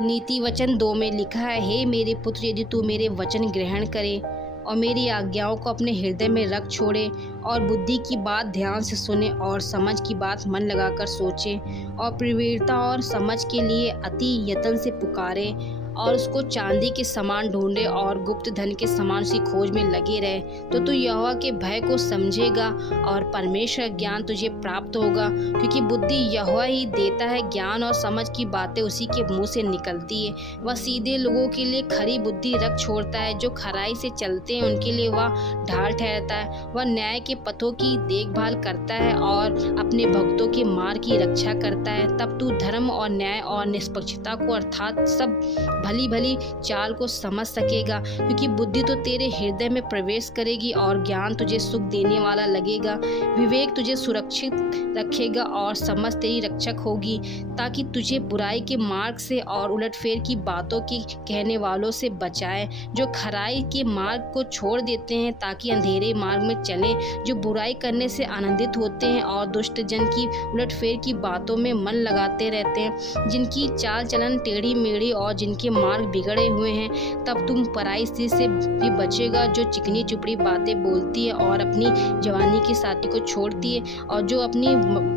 नीति वचन 2 में लिखा है, हे मेरे पुत्र, यदि तू मेरे वचन ग्रहण करे और मेरी आज्ञाओं को अपने हृदय में रख छोड़े और बुद्धि की बात ध्यान से सुने और समझ की बात मन लगाकर सोचे और प्रवीणता और समझ के लिए अति यत्न से पुकारे और उसको चांदी के समान ढूंढे और गुप्त धन के समान उसकी खोज में लगे रहे, तो तू यहोवा के भय को समझेगा और परमेश्वर का ज्ञान तुझे प्राप्त होगा, क्योंकि बुद्धि यहोवा ही देता है, ज्ञान और समझ की बातें उसी के मुंह से निकलती है। वह सीधे लोगों के लिए खरी बुद्धि रख छोड़ता है, जो खराई से चलते हैं उनके लिए वह ढाल ठहरता है। वह न्याय के पथों की देखभाल करता है और अपने भक्तों के मार्ग की रक्षा करता है। तब तू धर्म और न्याय और निष्पक्षता को अर्थात सब भली भली चाल को समझ सकेगा, क्योंकि बुद्धि तो तेरे हृदय में प्रवेश करेगी और ज्ञान तुझे सुख देने वाला लगेगा। विवेक तुझे सुरक्षित रखेगा और समझ तेरी रक्षक होगी, ताकि तुझे बुराई के मार्ग से और उलटफेर की बातों के कहने वालों से बचाए, जो खराई के मार्ग को छोड़ देते हैं ताकि अंधेरे मार्ग में चलें, जो बुराई करने से आनंदित होते हैं और दुष्ट जन की उलटफेर की बातों में मन लगाते रहते हैं, जिनकी चाल चलन टेढ़ी मेढ़ी और जिनके मार्ग बिगड़े हुए हैं। तब तुम पराई स्त्री से भी बचेगा, जो चिकनी चुपड़ी बातें बोलती है और अपनी जवानी की साथी को छोड़ती है और जो अपनी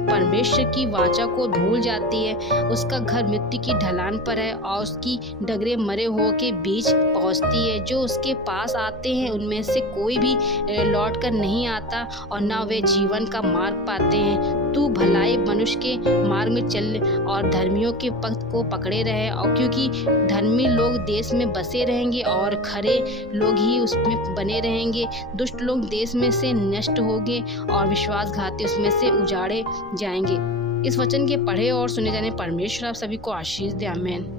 परमेश्वर की वाचा को भूल जाती है। उसका घर मृत्यु की ढलान पर है और उसकी डगरे मरे हुओं के बीच पहुंचती है। जो उसके पास आते हैं उनमें से कोई भी लौट कर नहीं आता और न वे जीवन का मार्ग पाते हैं। तू भलाई मनुष्य के मार्ग में चल और धर्मियों के पथ को पकड़े रहे, और क्योंकि धर्मी लोग देश में बसे रहेंगे और खरे लोग ही उसमें बने रहेंगे। दुष्ट लोग देश में से नष्ट होंगे और विश्वासघाती उसमें से उजाड़े जाएंगे। इस वचन के पढ़े और सुने जाने परमेश्वर आप सभी को आशीष दे। आमीन।